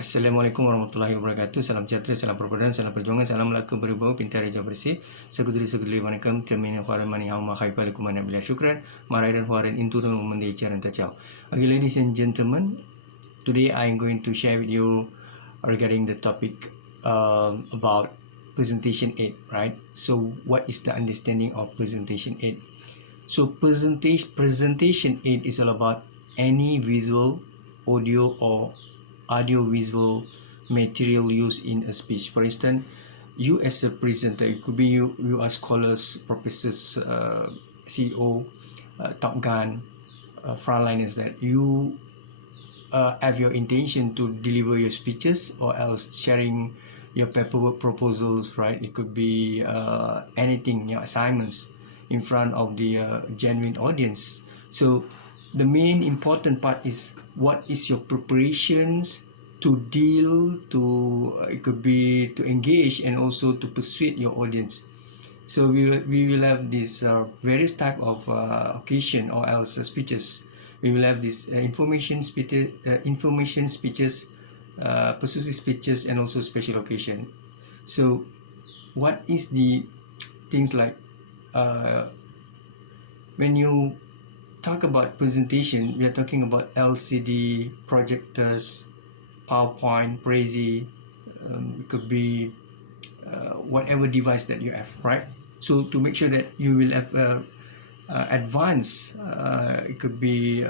Assalamualaikum warahmatullahi wabarakatuh. Salam sejahtera, salam perbudayaan, salam perjuangan, salam Melaka berbau, pintar hijau bersih. Seguduri vanakkam, termina huaran mani hauma haifalikum anabila syukran, marairan huaran intu dan memandai caran tacau. Okay, ladies and gentlemen, today I am going to share with you regarding the topic about presentation aid, right? So, what is the understanding of presentation aid? So, presentation aid is all about any visual, audio, or audio-visual material used in a speech. For instance, you as a presenter, it could be you are scholars, professors, CEO, top gun, frontliners, that you have your intention to deliver your speeches or else sharing your paperwork proposals, right? It could be anything, your assignments in front of the genuine audience. So the main important part is what is your preparations to deal to it could be to engage and also to persuade your audience. So we will have this various type of occasion or else speeches. We will have this information speeches, persuasive speeches, and also special occasion. So what is the things like when you talk about presentation, we are talking about LCD projectors, PowerPoint, Prezi, it could be whatever device that you have, right? So to make sure that you will have advanced, it could be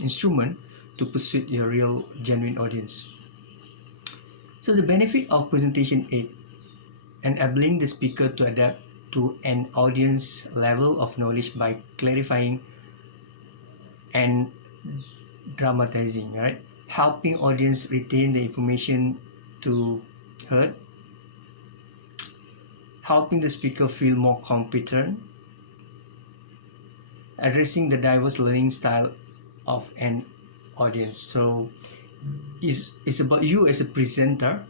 instrument to persuade your real genuine audience. So the benefit of presentation aid, enabling the speaker to adapt to an audience level of knowledge by clarifying and dramatizing, right? Helping audience retain the information to heard, helping the speaker feel more competent, addressing the diverse learning style of an audience. So it's about you as a presenter.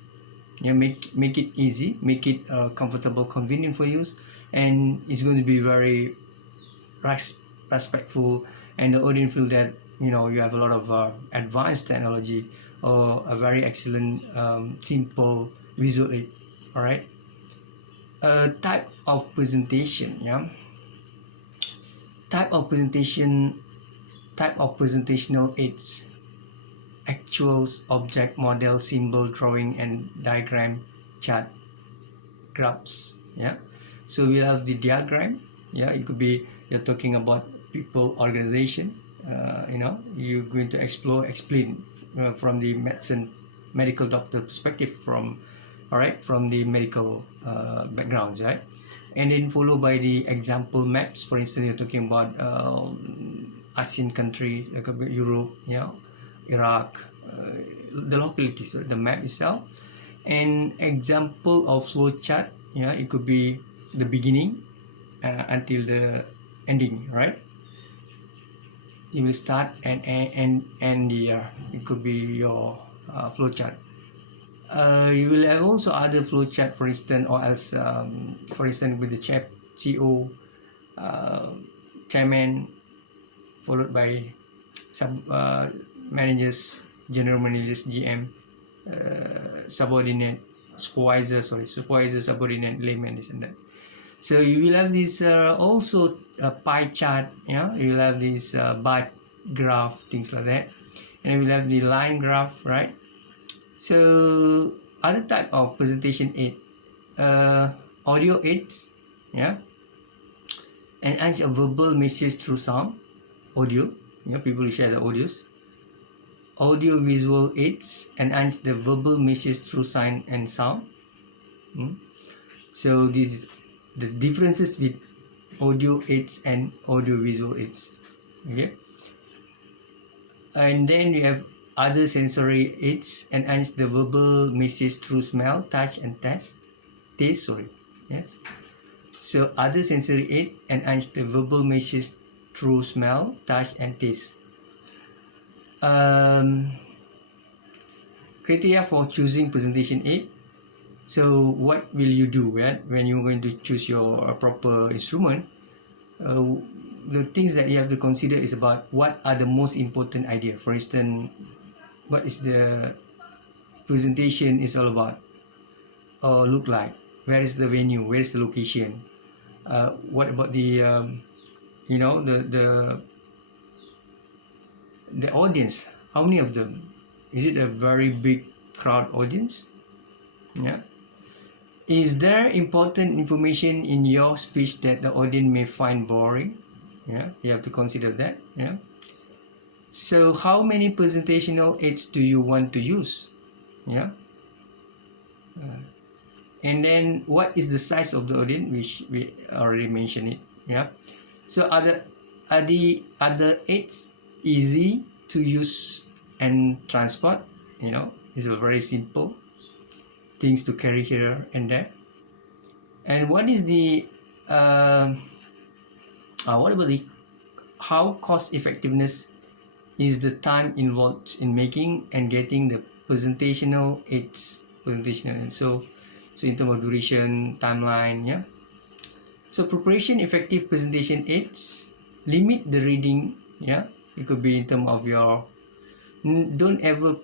Yeah, make it easy, make it comfortable, convenient for use, and it's going to be very respectful, and the audience feel that you have a lot of advanced technology or a very excellent simple visual aid. All right, type of presentation. Yeah, type of presentational aids: actuals, object, model, symbol, drawing, and diagram, chart, graphs. Yeah, so we have the diagram. Yeah, it could be you're talking about people, organization. You're going to explain from the medical doctor perspective, from the medical backgrounds, right? And then followed by the example maps. For instance, you're talking about ASEAN countries, like Europe, Iraq, the localities, the map itself. An example of flow chart, it could be the beginning until the ending, right? You will start and end the it could be your flow chart. You will have also other flow chart, for instance, or else for instance with the CEO, chairman, followed by sub managers, general managers, GM, subordinate, supervisor, subordinate, layman, this and that. So you will have this also a pie chart. You will have this bar graph, things like that, and you will have the line graph, right? So other type of presentation aid, audio aids, enhance a verbal message through sound, audio. People share the audios. Audio visual aids enhance the verbal message through sign and sound. So this is the differences with audio aids and audio visual aids. Okay, and then we have other sensory aids, enhance the verbal message through smell, touch, and taste. Yes. So other sensory aid enhance the verbal message through smell, touch, and taste. Criteria for choosing presentation aid. So what will you do when you're going to choose your proper instrument? The things that you have to consider is about what are the most important idea. For instance, what is the presentation is all about or look like? Where is the venue? Where is the location? What about the the audience? How many of them? Is it a very big crowd audience? Yeah. Is there important information in your speech that the audience may find boring? Yeah, you have to consider that. Yeah. So how many presentational aids do you want to use? Yeah. And then what is the size of the audience, which we already mentioned it. Yeah. So are the other aids easy to use and transport? It's a very simple things to carry here and there. And what is the what about the how cost effectiveness is the time involved in making and getting the presentational aids so in terms of duration, timeline, yeah. So preparation effective presentation aids, limit the reading, yeah. It could be in terms of your don't ever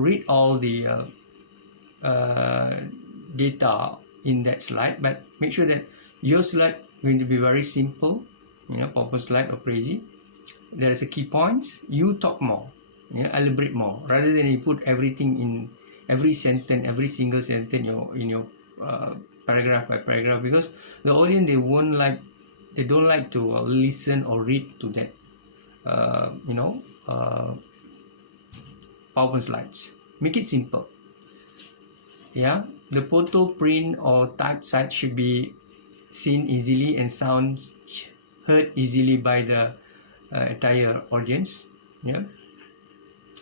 read all the data in that slide, but make sure that your slide going to be very simple, PowerPoint slide or crazy. There is a key points. You talk more, elaborate more, rather than you put everything in every sentence, every single sentence in your paragraph by paragraph, because the audience they don't like to listen or read to that PowerPoint slides. Make it simple. Yeah, the photo, print, or type site should be seen easily and sound heard easily by the entire audience. Yeah.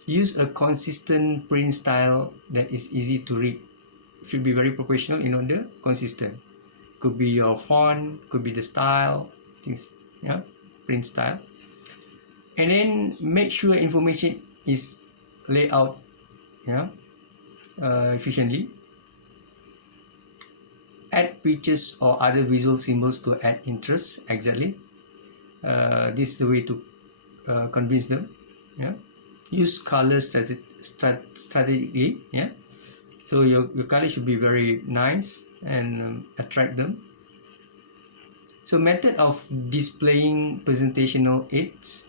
Use a consistent print style that is easy to read. Should be very professional in order consistent. Could be your font, could be the style, things. Yeah, print style. And then make sure information is laid out, efficiently. Add pictures or other visual symbols to add interest. Exactly. This is the way to convince them. Yeah. Use color strategically. Yeah. So your color should be very nice and attract them. So method of displaying presentational aids.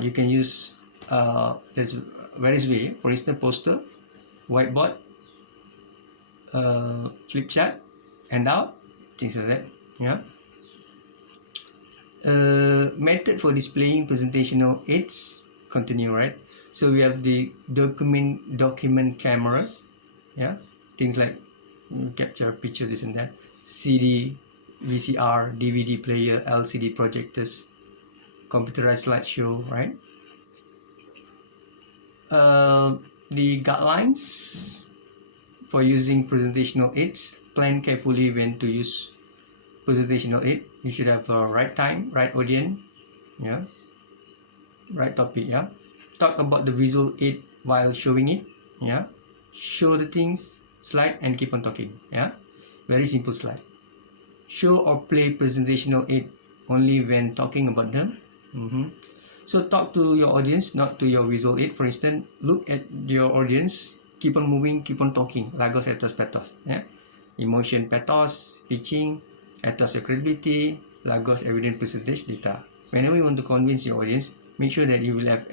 You can use there's various way. For instance, poster, whiteboard, flip chart, handout, things like that. Yeah. Method for displaying presentational aids. Continue, right? So we have the document cameras, yeah, things like capture picture, this and that, CD, VCR, DVD player, LCD projectors, computerized slideshow, right? The guidelines for using presentational aids. Plan carefully when to use presentational aid. You should have a right time, right audience, yeah, right topic, yeah. Talk about the visual aid while showing it, yeah. Show the things, slide, and keep on talking, yeah. Very simple slide. Show or play presentational aid only when talking about them. So talk to your audience, not to your visual aid. For instance, look at your audience, keep on moving, keep on talking. Lagos, ethos, pathos, yeah. Emotion, pathos, pitching, ethos, credibility, Lagos, evidence, percentage, data. Whenever you want to convince your audience, make sure that you will have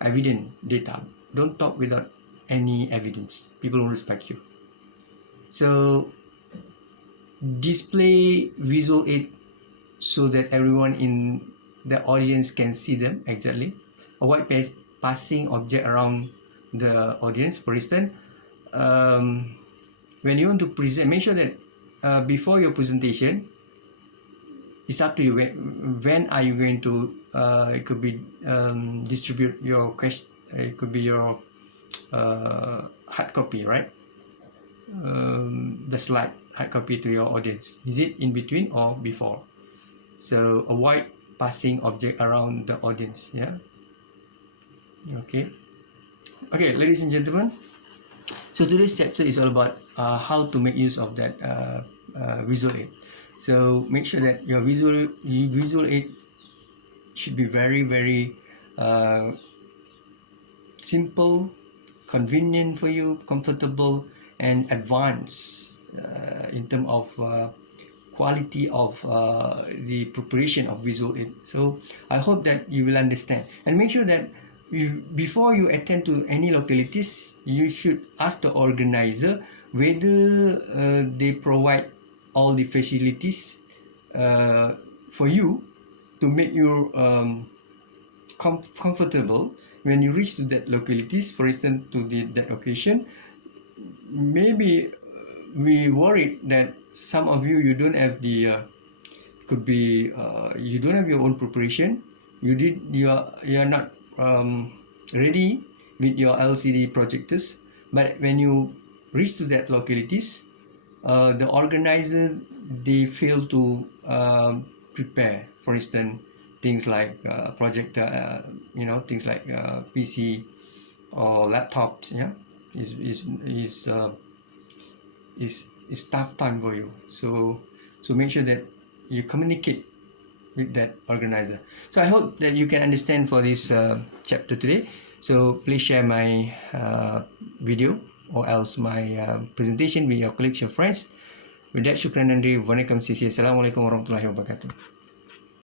evident data. Don't talk without any evidence. People will respect you. So display visual aid so that everyone in the audience can see them exactly. Avoid passing object around the audience. For instance, when you want to present, make sure that before your presentation, it's up to you. When are you going to? It could be distribute your question. It could be your hard copy, right? The slide hard copy to your audience. Is it in between or before? So avoid passing object around the audience. Yeah. Okay. Okay, ladies and gentlemen. So today's chapter is all about how to make use of that visual aid. So make sure that your visual aid should be very simple, convenient for you, comfortable, and advanced in terms of quality of the preparation of visual aid. So I hope that you will understand, and make sure that before you attend to any localities, you should ask the organizer whether they provide all the facilities for you to make you comfortable when you reach to that localities. For instance, to that occasion, maybe we worried that some of you don't have the could be you don't have your own preparation, you are not ready with your LCD projectors, but when you reach to that localities, the organizer, they fail to prepare, for instance, things like projector, things like PC or laptops. Is tough time for you. So make sure that you communicate with that organizer. So I hope that you can understand for this chapter today. So please share my video or else my presentation with your colleagues, your friends. With that, syukran dan Assalamualaikum warahmatullahi wabarakatuh.